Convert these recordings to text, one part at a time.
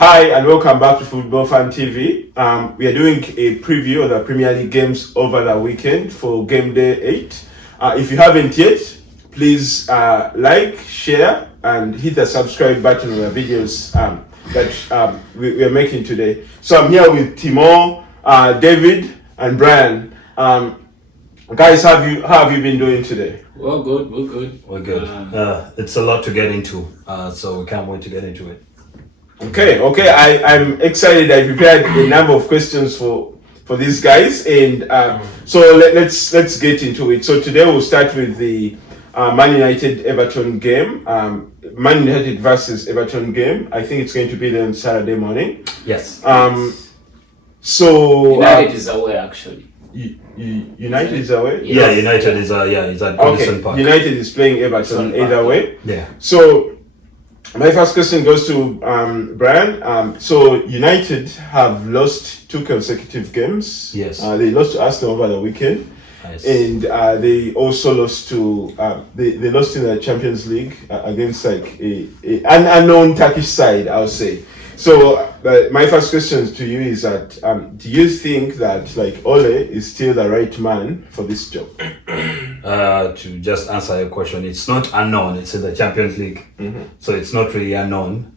Hi and welcome back to Football Fan TV. We are doing a preview of the Premier League games over the weekend for game day 8. If you haven't yet, please like, share and hit the subscribe button on the videos that we are making today. So I'm here with Timo, David and Bryan. Guys, how have you been doing today? We're good. We're good. It's a lot to get into, so we can't wait to get into it. Okay. I'm excited. I prepared a number of questions for these guys, and so let's get into it. So today we'll start with the Man United Everton game. Man United versus Everton game. I think it's going to be on Saturday morning. Yes. So United is away actually. United is away. Yes. Yeah, United is at Goodison Park. United is playing Everton either way. Yeah. So my first question goes to Bryan. So United have lost 2 consecutive games. Yes. They lost to Arsenal over the weekend. Nice. And they also lost to they lost in the Champions League against like an unknown Turkish side, I would say. So my first question to you is that do you think that like Ole is still the right man for this job? To just answer your question, it's not unknown. It's in the Champions League, so it's not really unknown.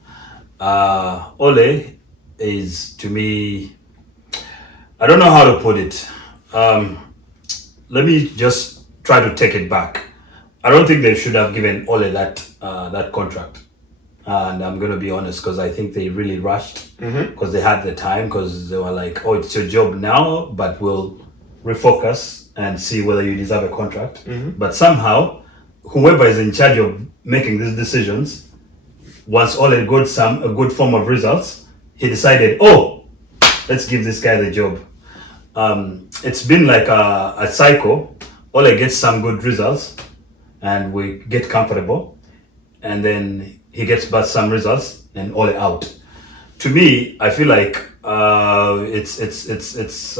Ole is, to me, I don't know how to put it. Let me just try to take it back. I don't think they should have given Ole that contract. And I'm going to be honest, because I think they really rushed because they had the time, because they were like, oh, it's your job now, but we'll refocus and see whether you deserve a contract. But somehow, whoever is in charge of making these decisions, once Ole got a good form of results, he decided, oh, let's give this guy the job. It's been like a cycle. Ole gets some good results and we get comfortable, and then he gets back some results and Ole out. To me, I feel like it's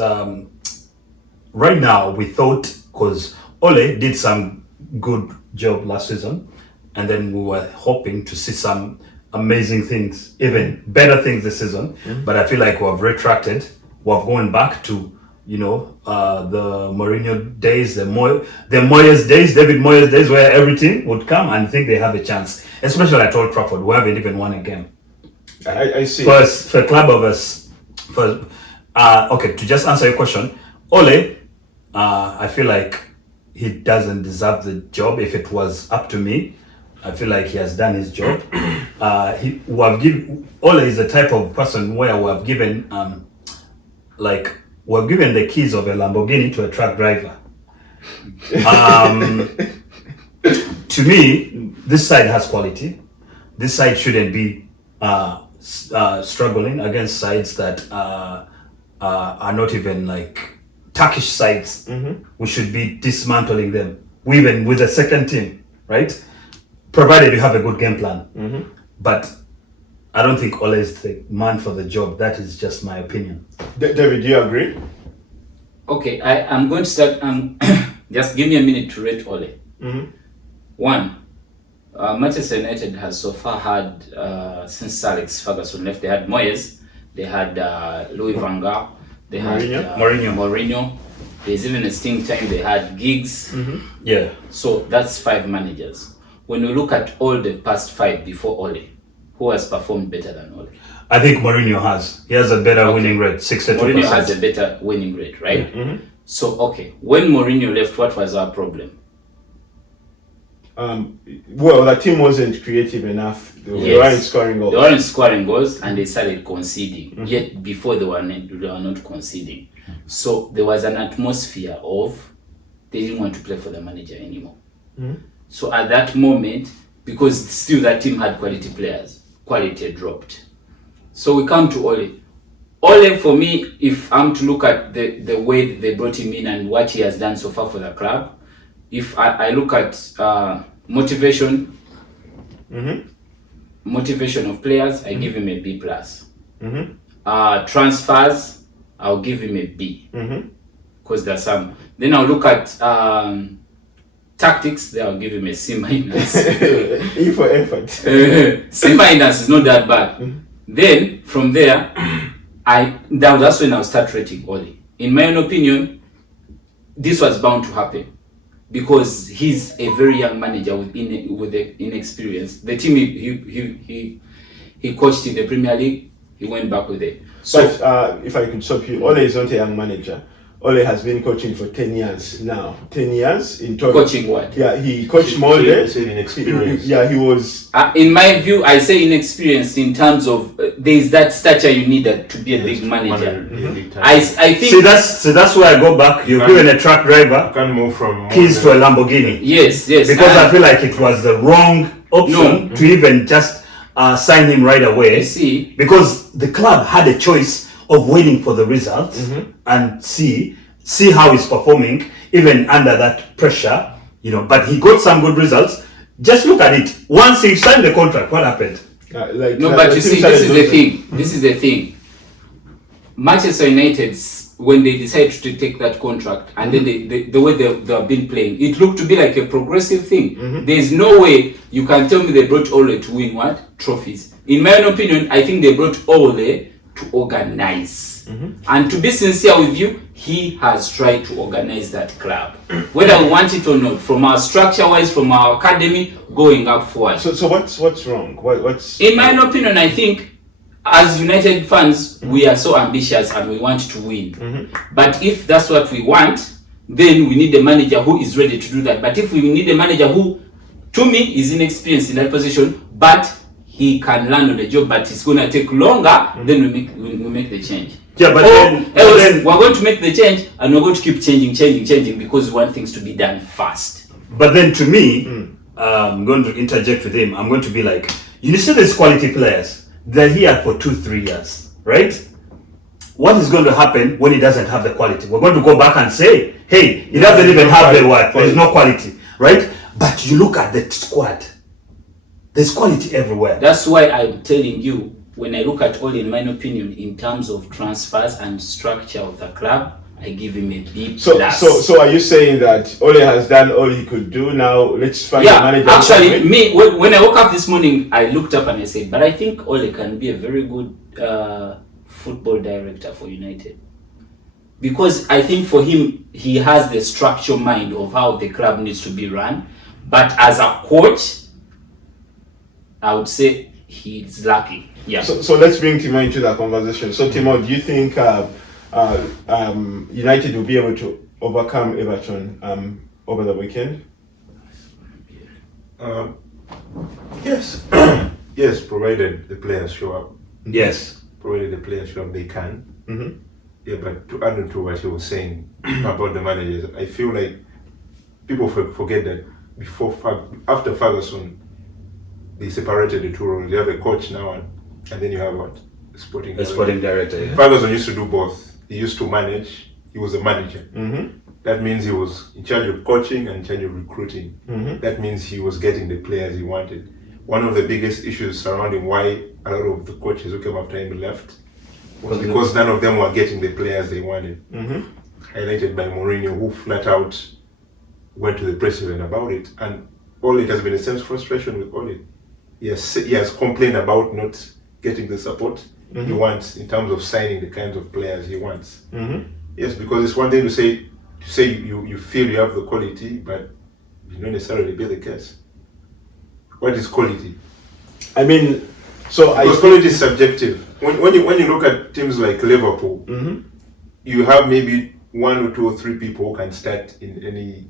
right now we thought, because Ole did some good job last season, and then we were hoping to see some amazing things, even better things this season. But I feel like we've retracted. We've gone back to the Mourinho days, the Moyes days, David Moyes days, where every team would come and think they have a chance. Especially at Old Trafford, we haven't even won a game. I see. For a club of us, okay, to just answer your question, Ole, I feel like he doesn't deserve the job. If it was up to me, I feel like he has done his job. Ole is the type of person where we have given, we've given the keys of a Lamborghini to a truck driver. To me, this side has quality. This side shouldn't be struggling against sides that are not even like Turkish sides. We should be dismantling them, even with the second team, right? Provided you have a good game plan. But I don't think Ole is the man for the job. That is just my opinion. David, do you agree? Okay, I'm going to start. Just give me a minute to rate Ole. 1, Manchester United has so far had, since Alex Ferguson left, they had Moyes, they had Louis van Gaal, they had Mourinho. There's even a sting time they had Giggs. Yeah. So that's 5 managers. When you look at all the past 5 before Ole, who has performed better than Ole? I think Mourinho has. He has a better winning rate, 62%. Mourinho has a better winning rate, right? So, okay, when Mourinho left, what was our problem? Well, the team wasn't creative enough. They weren't scoring goals. They weren't scoring goals, and they started conceding. Yet before they were not conceding. So there was an atmosphere of they didn't want to play for the manager anymore. So at that moment, because still that team had quality players, quality dropped. So we come to Ole. Ole, for me, if I'm to look at the way they brought him in and what he has done so far for the club, if I look at motivation of players, I give him a B+. Transfers, I'll give him a B. Because there's some. Then I'll look at tactics, there I'll give him a C-. E for effort. C- is not that bad. Then from there, that's when I'll start rating Ole. In my own opinion, this was bound to happen because he's a very young manager with the inexperience. The team he coached in the Premier League, he went back with it. So, but if I could stop you, Ole is not a young manager. Ole has been coaching for 10 years now. 10 years in total. Coaching what? Yeah, he coached Molde. Inexperience. He was. In my view, I say inexperienced in terms of there's that stature you need to be a big manager. I think. See, that's where I go back. You've given a truck driver Can't move from keys to a Lamborghini. Yes. Because I feel like it was the wrong option to even just sign him right away. You see, because the club had a choice of waiting for the results and see how he's performing even under that pressure, but he got some good results. Just look at it. Once he signed the contract, what happened? But you see, this is the thing. Manchester United, when they decided to take that contract and then the way they have been playing, it looked to be like a progressive thing. There's no way you can tell me they brought Ole to win what? Trophies. In my own opinion, I think they brought Ole to organize. And to be sincere with you, he has tried to organize that club. Whether we want it or not, from our structure-wise, from our academy, going up forward. So what's wrong? What's in my own opinion, I think as United fans, we are so ambitious and we want to win. But if that's what we want, then we need a manager who is ready to do that. But if we need a manager who, to me, is inexperienced in that position, but he can learn on the job, but it's going to take longer, then we make the change. Yeah, but then we're going to make the change and we're going to keep changing because we want things to be done fast. But then to me, I'm going to interject with him. I'm going to be like, you see these quality players, they're here for 2-3 years, right? What is going to happen when he doesn't have the quality? We're going to go back and say, hey, he doesn't even have the what? There's no quality, right? But you look at the squad, there's quality everywhere. That's why I'm telling you, when I look at Ole, in my opinion, in terms of transfers and structure of the club, I give him a B+. So are you saying that Ole has done all he could do? Now let's find a manager. Actually, when I woke up this morning, I looked up and I said, but I think Ole can be a very good football director for United. Because I think for him, he has the structure mind of how the club needs to be run. But as a coach, I would say he's lucky. Yeah. So let's bring Timo into that conversation. So Timo, do you think United will be able to overcome Everton over the weekend? Yes. Yes, provided the players show up. Yes. Provided the players show up, they can. Yeah, but to add on to what he was saying about the managers, I feel like people forget that after Ferguson, they separated the two roles. You have a coach now, and then you have what? A sporting director. Yeah. Ferguson used to do both. He used to manage. He was a manager. That means he was in charge of coaching and in charge of recruiting. That means he was getting the players he wanted. One of the biggest issues surrounding why a lot of the coaches who came after him left was because none of them were getting the players they wanted. Highlighted by Mourinho, who flat out went to the president about it. And all it has been a sense of frustration with Ole. He has complained about not getting the support he wants in terms of signing the kinds of players he wants. Yes, because it's one thing to say you feel you have the quality, but it not necessarily be the case. What is quality? I mean, because quality is subjective. When you look at teams like Liverpool, you have maybe 1 or 2 or 3 people who can start in any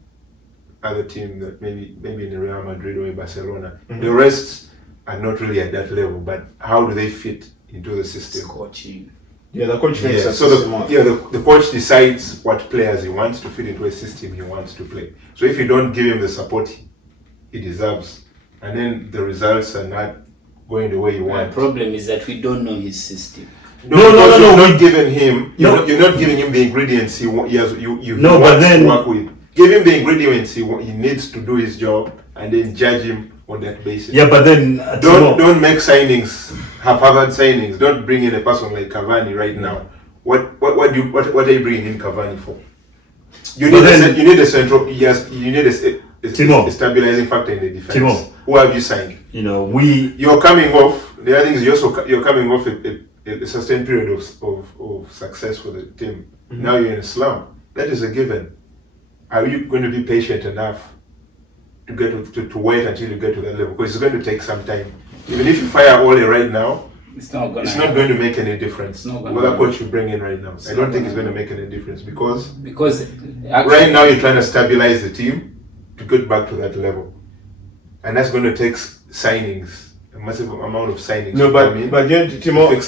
other team, that maybe in Real Madrid or in Barcelona. The rest are not really at that level, but how do they fit into the system? Coaching. Yeah, the coach makes the coach decides what players he wants to fit into a system he wants to play. So if you don't give him the support he deserves, and then the results are not going the way you want. The problem is that we don't know his system. No. You're not giving him. You're not giving him the ingredients he wants to work with. Give him the ingredients he needs to do his job, and then judge him on that basis. Yeah, but then don't make signings, haphazard signings. Don't bring in a person like Cavani right now. What are you bringing in Cavani for? You need a central. Yes, you need Timo. a stabilizing factor in the defense. Timo. Who have you signed? You're coming off. The other thing is you're coming off a sustained period of success for the team. Now you're in a slump. That is a given. Are you going to be patient enough to get to wait until you get to that level? Because it's going to take some time. Even if you fire Ole right now, it's not going to make any difference. Whether coach you bring in right now, I don't think it's going to make any difference because right now you're trying to stabilize the team to get back to that level, and that's going to take signings, a massive amount of signings. No, but Timo,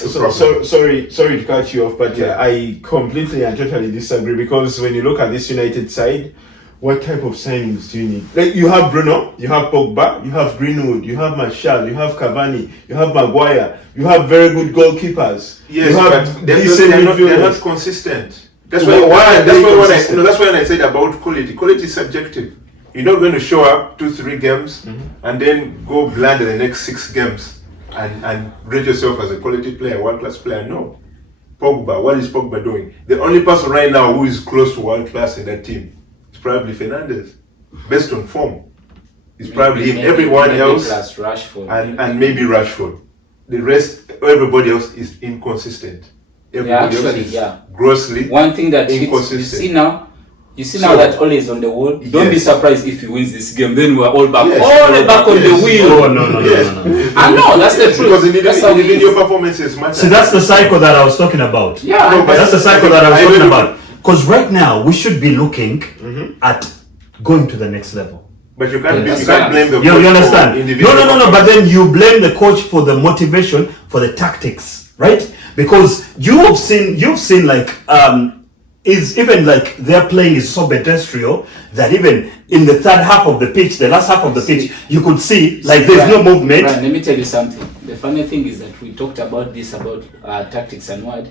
sorry to cut you off, but I completely and totally disagree because when you look at this United side, what type of signings do you need? Like you have Bruno, you have Pogba, you have Greenwood, you have Martial, you have Cavani, you have Maguire, you have very good goalkeepers. Yes, but they're not consistent. That's why I said about quality. Quality is subjective. You're not going to show up 2-3 games and then go blind in the next 6 games and rate yourself as a quality player, world-class player. No. Pogba, what is Pogba doing? The only person right now who is close to world-class in that team is probably Fernandes, based on form. It's probably him. Everyone else, and maybe Rashford. The rest, everybody else is inconsistent. Everybody else is grossly one thing that inconsistent. You see now that Ole is on the wall. Don't be surprised if he wins this game. Then we're all back, back on the wheel. Oh no. I know that's the truth. Because individual performances matter. See, that's the cycle that I was talking about. Yeah, that's the cycle that I was talking about. Because right now we should be looking at going to the next level. But you can't blame the coach. You understand? No. But then you blame the coach for the motivation, for the tactics, right? Because you've seen like is even like their playing is so pedestrian that even in the third half of the pitch, the last half of the pitch, you could see like there's no movement. Brian, let me tell you something. The funny thing is that we talked about tactics and what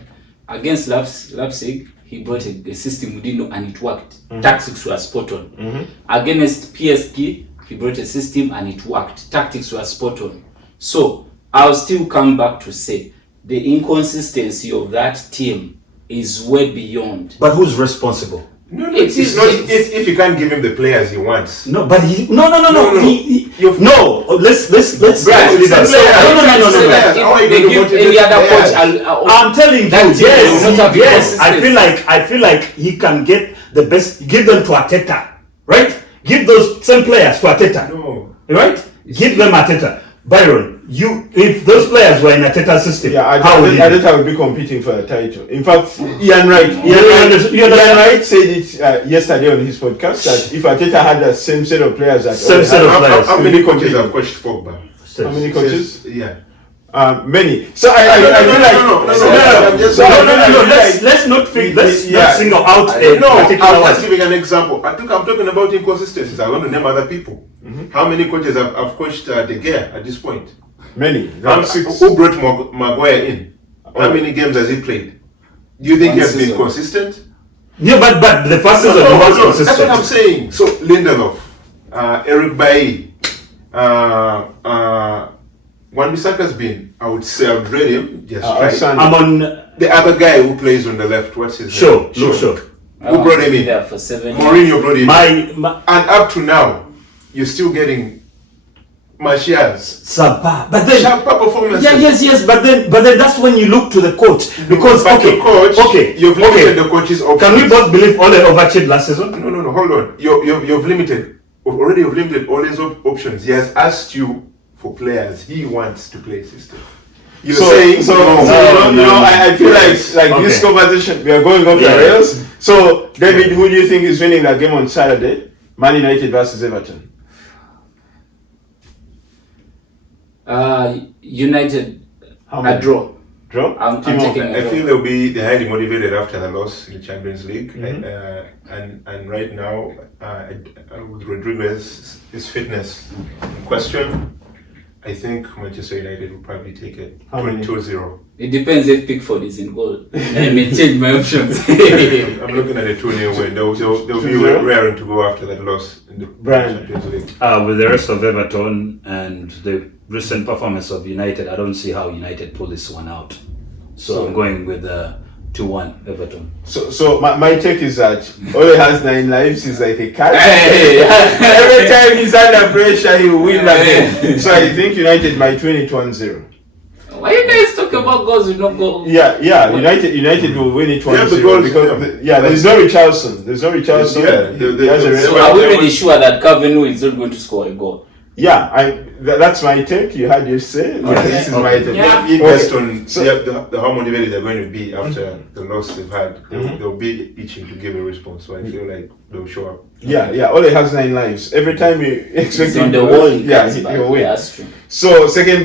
against Leipzig. He brought a system we didn't know and it worked. Tactics were spot on. Against PSG, he brought a system and it worked. Tactics were spot on. So I'll still come back to say the inconsistency of that team is way beyond. But who's responsible? No, it's not. If you can't give him the players he wants. No, but he. No. Let's Brian, leave that. No. If they give any other coach, I'm telling you, yes. I feel like he can get the best. Give them to Arteta, right? Give those same players to Arteta. No. Right? Give them Arteta. Byron, if those players were in Arteta's system, Arteta would be competing for the title. In fact, Ian Wright said it yesterday on his podcast that if Arteta had the same set of players, how many coaches have coached Pogba? How many coaches? Yeah. Many. So I feel like let's single out a particular I'm just giving an example. I think I'm talking about inconsistencies. I want to name other people. How many coaches have coached De Gea at this point? Many. Who brought Maguire in? How many games has he played? Do you think he has been consistent? Yeah, but the first season was consistent. That's what I'm saying. So Lindelof, Eric Bailly, Wan-Bissaka's been, I would rate him. Just I'm on the other guy who plays on the left. What's his name? Sure. Who brought him in? There for 7 years. Mourinho brought him in. And up to now, you're still getting Martial's subpar, but then subpar performances. Yes. But then that's when you look to the coach because you've limited the coach's options. Can we both believe Ole overachieved last season? No. Hold on. You've limited Ole's options. He has asked you for players he wants to play system. You're saying I feel like this conversation we are going off the rails. So David, who do you think is winning that game on Saturday? Man United versus Everton. United a draw. I'm taking a draw. I feel they're highly motivated after the loss in the Champions League, and right now with Rodriguez's fitness in question, I think Manchester United will probably take it 2-0. It depends if Pickford is in goal. I may change my options. I'm looking at a 2-0 win. They'll be raring to go after that loss in the Champions League. With the rest of Everton and the recent performance of United, I don't see how United pull this one out. So I'm going with 2-1 Everton. So my take is that Ole has 9 lives. He's like a cat. Every time when he's under pressure, he will win that game. So I think United might win it 1-0. Why you guys talking about goals with no goal? Yeah. United will win it 1-0 because there's no Richarlison. There's no Richarlison. So are we really sure that Calvin is not going to score a goal? Yeah, that's my take. You had your say. This is my take. Based on how motivated they're going to be after the loss they've had, they'll be itching to give a response. So I feel like they'll show up. Yeah. Ole has 9 lives. Every time you expect He's on him the to wall, win, he'll win. that's true. So second.